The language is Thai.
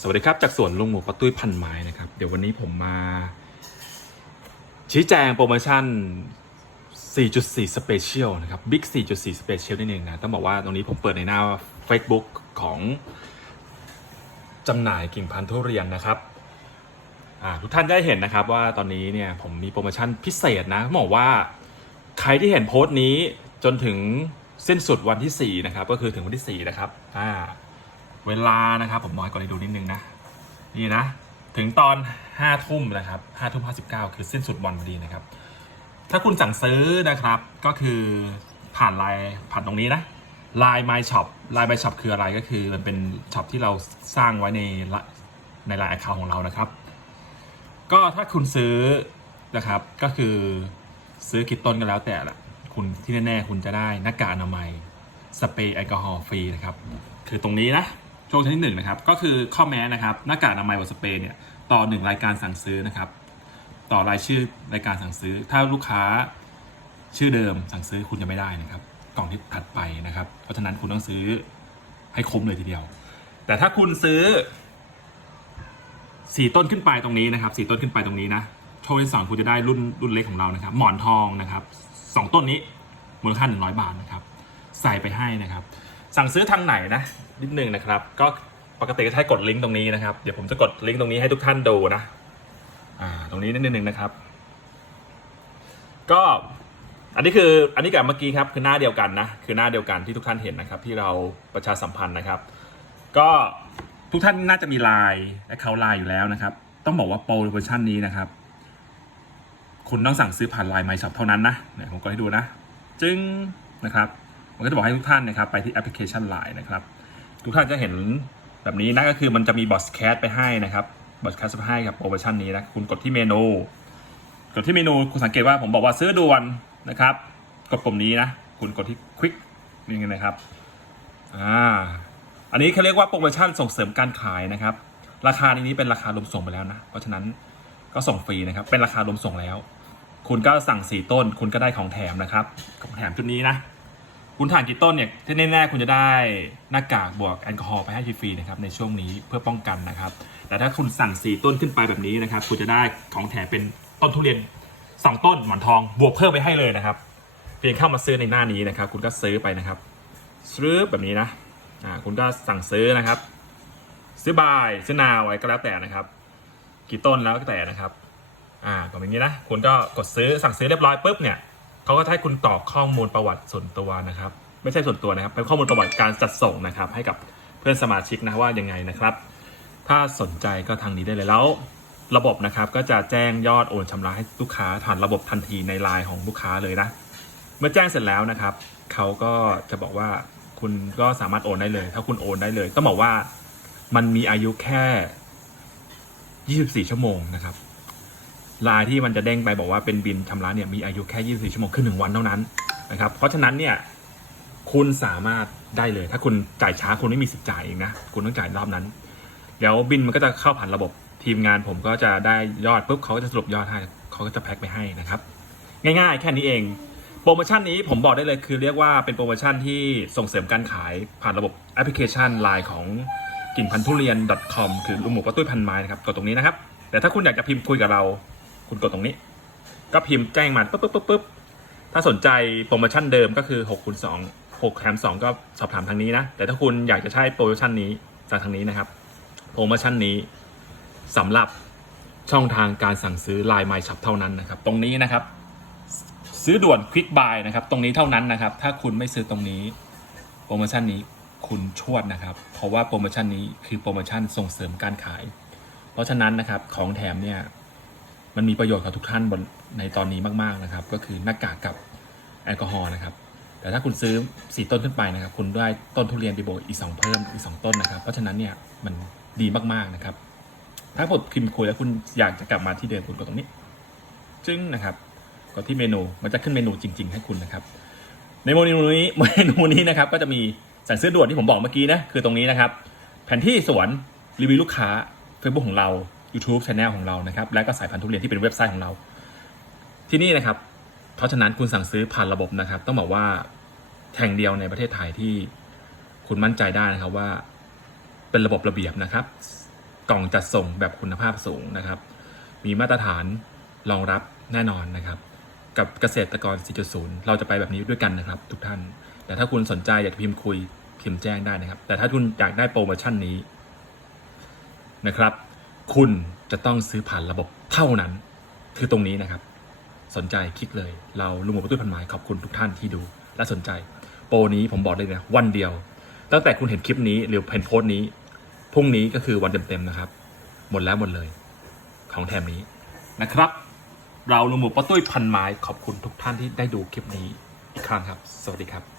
สวัสดีครับ จากสวนลุงหมูปะตุ้ยพันไม้นะครับ เดี๋ยววันนี้ผมมา ชี้แจงโปรโมชั่น 4.4 Special นะครับ Big 4.4 Special นิดนึงนะ ต้องบอกว่าตรงนี้ผมเปิดในหน้า Facebook ของจำหน่ายกิ่งพันธุ์ทุเรียนนะครับทุกท่านได้เห็นนะครับว่าตอนนี้เนี่ยผมมีโปรโมชั่นพิเศษนะบอกว่าใครที่เห็นโพสต์นี้จนถึงสิ้นสุดวันที่ 4 นะครับ ก็คือถึงวันที่ 4 นะครับอ่า เวลานะครับผมน้อยก่อนให้ดูนิดนึงนะ นี่นะ ถึงตอนห้าทุ่มนะครับห้าทุ่มห้าสิบเก้าคือสิ้นสุดวันพอดีนะครับ ถ้าคุณสั่งซื้อนะครับก็คือผ่านไลน์ผ่านตรงนี้นะไลน์ My Shop ไลน์ My Shop คืออะไรก็คือมันเป็นช็อปที่เราสร้างไว้ในในไลน์ Account ของเรานะครับ ก็ถ้าคุณซื้อนะครับก็คือซื้อกี่ต้นก็แล้วแต่ละคุณที่แน่ๆ คุณจะได้หน้ากากอนามัย สเปรย์แอลกอฮอล์ฟรีนะครับ คือตรงนี้นะ โช่วงชั้นที่หนึ่งนะครับก็คือข้อแม้นะครับหน้ากากอนามัยบนสเปรย์เนี่ยต่อหนึ่งรายการสั่งซื้อนะครับ ต่อรายชื่อรายการสั่งซื้อ ถ้าลูกค้าชื่อเดิมสั่งซื้อคุณจะไม่ได้นะครับ กล่องที่ถัดไปนะครับ เพราะฉะนั้นคุณต้องซื้อให้คุ้มเลยทีเดียว แต่ถ้าคุณซื้อสี่ต้นขึ้นไปตรงนี้นะครับสี่ต้นขึ้นไปตรงนี้นะโชว์ที่สองคุณจะได้รุ่นรุ่นเล็กของเรานะครับ หมอนทองนะครับสองต้นนี้มูลค่าหนึ่งร้อยบาทนะครับ ใส่ไปให้นะครับ สั่งซื้อทางไหนนะนิดนึงนะครับ ก็ปกติก็ใช้กดลิงก์ตรงนี้นะครับ เดี๋ยวผมจะกดลิงก์ตรงนี้ให้ทุกท่านดูนะอ่าตรงนี้นิดนึงนะครับ ก็อันนี้คืออันนี้กับเมื่อกี้ครับคือหน้าเดียวกันนะคือหน้าเดียวกันที่ทุกท่านเห็นนะครับ ที่เราประชาสัมพันธ์นะครับ ก็ทุกท่านน่าจะมีไลน์และเขาไลน์อยู่แล้วนะครับ ต้องบอกว่าโปรโมชั่นนี้นะครับ คุณต้องสั่งซื้อผ่านไลน์ไมช็อปเท่านั้นนะเนี่ยผมก็ให้ดูนะ จึงนะครับ มันก็จะบอกให้ทุกท่านนะครับไปที่แอปพลิเคชัน Line นะครับ ทุกท่านจะเห็นแบบนี้นะก็คือมันจะมีบอสแคสไปให้นะครับบอสแคสไปให้กับโปรโมชั่นนี้นะคุณกดที่เมนู กดที่เมนูคุณสังเกตว่าผมบอกว่าซื้อด่วนนะครับ กดปุ่มนี้นะ คุณกดที่ควิกนี่นะครับอ่าอันนี้เขาเรียกว่าโปรโมชั่นส่งเสริมการขายนะครับ ราคาในนี้เป็นราคารวมส่งไปแล้วนะ เพราะฉะนั้นก็ส่งฟรีนะครับ เป็นราคารวมส่งแล้ว คุณก็สั่งสี่ต้น คุณก็ได้ของแถมนะครับ ของแถมชุดนี้นะ คุณถ่านกี่ต้นเนี่ยที่แน่ๆคุณจะได้หน้ากากบวกแอลกอฮอล์ไปให้ฟรีนะครับในช่วงนี้เพื่อป้องกันนะครับ แต่ถ้าคุณสั่งสี่ต้นขึ้นไปแบบนี้นะครับ คุณจะได้ของแถมเป็นต้นทุเรียนสองต้นหมอนทองบวกเพิ่มไปให้เลยนะครับ เพียงเข้ามาซื้อในหน้านี้นะครับ คุณก็ซื้อไปนะครับซื้อแบบนี้นะอ่าคุณก็สั่งซื้อนะครับ ซื้อบายซื้อนาวไว้ก็แล้วแต่นะครับ กี่ต้นแล้วก็แต่นะครับอ่าก็อย่างนี้นะคุณก็กดซื้อสั่งซื้อเรียบร้อยปุ๊บเนี่ย เขาก็จะให้คุณตอกข้อมูลประวัติส่วนตัวนะครับ ไม่ใช่ส่วนตัวนะครับ เป็นข้อมูลประวัติการจัดส่งนะครับ ให้กับเพื่อนสมาชิกนะว่ายังไงนะครับ ถ้าสนใจก็ทางนี้ได้เลยแล้ว ระบบนะครับก็จะแจ้งยอดโอนชำระให้ลูกค้าผ่านระบบทันทีในไลน์ของลูกค้าเลยนะ เมื่อแจ้งเสร็จแล้วนะครับเขาก็จะบอกว่าคุณก็สามารถโอนได้เลย ถ้าคุณโอนได้เลยต้องบอกว่ามันมีอายุแค่ 24 ชั่วโมงนะครับ ลน์ที่มันจะเด้งไปบอกว่าเป็นบินชำระเนี่ยมีอายุแค่ 24 ชั่วโมงคือหนึ่งวันเท่านั้นนะครับ เพราะฉะนั้นเนี่ยคุณสามารถได้เลย ถ้าคุณจ่ายช้าคุณไม่มีสิทธิ์จ่ายเองนะ คุณต้องจ่ายรอบนั้น เดี๋ยวบินมันก็จะเข้าผ่านระบบทีมงานผมก็จะได้ยอดปุ๊บเขาก็จะสรุปยอดให้เขาก็จะแพ็คไปให้นะครับ ง่ายๆ แค่นี้เอง โปรโมชั่นนี้ผมบอกได้เลยคือเรียกว่าเป็นโปรโมชั่นที่ส่งเสริมการขายผ่านระบบแอปพลิเคชัน Line ของกิ่งพันธุเรียน .com คือลุงหมูกระตุ้ยพันไม้นะครับกดตรงนี้นะครับแต่ถ้าคุณอยากจะพิมพ์คุยกับเรา คุณกดตรงนี้ ก็พิมพ์แจ้งมาปุ๊บปุ๊บปุ๊บปุ๊บถ้าสนใจโปรโมชั่นเดิมก็คือ6คูณ2 6แถม2ก็สอบถามทางนี้นะ แต่ถ้าคุณอยากจะใช้โปรโมชั่นนี้จากทางนี้นะครับ โปรโมชั่นนี้สำหรับช่องทางการสั่งซื้อ Line My Shop เท่านั้นนะครับ ตรงนี้นะครับ ซื้อด่วนควิกบายนะครับ ตรงนี้เท่านั้นนะครับ ถ้าคุณไม่ซื้อตรงนี้ โปรโมชั่นนี้คุณชวดนะครับ เพราะว่าโปรโมชั่นนี้คือโปรโมชั่นส่งเสริมการขาย เพราะฉะนั้นนะครับของแถมเนี่ย มันมีประโยชน์กับทุกท่านบนในตอนนี้มากๆนะครับ ก็คือหน้ากากกับแอลกอฮอล์นะครับ แต่ถ้าคุณซื้อสีต้นขึ้นไปนะครับ คุณได้ต้นทุเรียนไปบกอีกสองเพิ่มอีกสองต้นนะครับ เพราะฉะนั้นเนี่ยมันดีมากๆนะครับ ถ้ากดพิมคุยแล้วคุณอยากจะกลับมาที่เดิมคุณกดตรงนี้ จึ้งนะครับกดที่เมนูมันจะขึ้นเมนูจริง ๆ ให้คุณนะครับ ในเมนูนี้เมนูนี้นะครับ ก็จะมีสั่งซื้อด่วนที่ผมบอกเมื่อกี้นะคือตรงนี้นะครับ แผนที่สวนรีวิวลูกค้า Facebook ของเรา YouTube Channel ของเรานะครับและก็สายพันธุ์ทุเรียนที่เป็นเว็บไซต์ของเรา ที่นี่นะครับ เพราะฉะนั้นคุณสั่งซื้อผ่านระบบนะครับ ต้องบอกว่าแห่งเดียวในประเทศไทยที่คุณมั่นใจได้นะครับว่าเป็นระบบระเบียบนะครับ กล่องจัดส่งแบบคุณภาพสูงนะครับ มีมาตรฐานรองรับแน่นอนนะครับ กับเกษตรกร 4.0 เราจะไปแบบนี้ด้วยกันนะครับ ทุกท่าน แต่ถ้าคุณสนใจอยากพิมพ์คุยพิมพ์แจ้งได้นะครับ แต่ถ้าคุณอยากได้โปรโมชั่นนี้นะครับ คุณจะต้องซื้อผ่านระบบเท่านั้น คือตรงนี้นะครับ สนใจคลิกเลย เราลุงหมูประตูพันไม้ขอบคุณทุกท่านที่ดูและสนใจ โปรนี้ผมบอกเลยนะวันเดียว ตั้งแต่คุณเห็นคลิปนี้หรือเห็นโพสต์นี้พรุ่งนี้ก็คือวันเต็มๆนะครับ หมดแล้วหมดเลย ของแถมนี้นะครับ เราลุงหมูป้าตุ้ยพันไม้ขอบคุณทุกท่านที่ได้ดูคลิปนี้อีกครั้งครับ สวัสดีครับ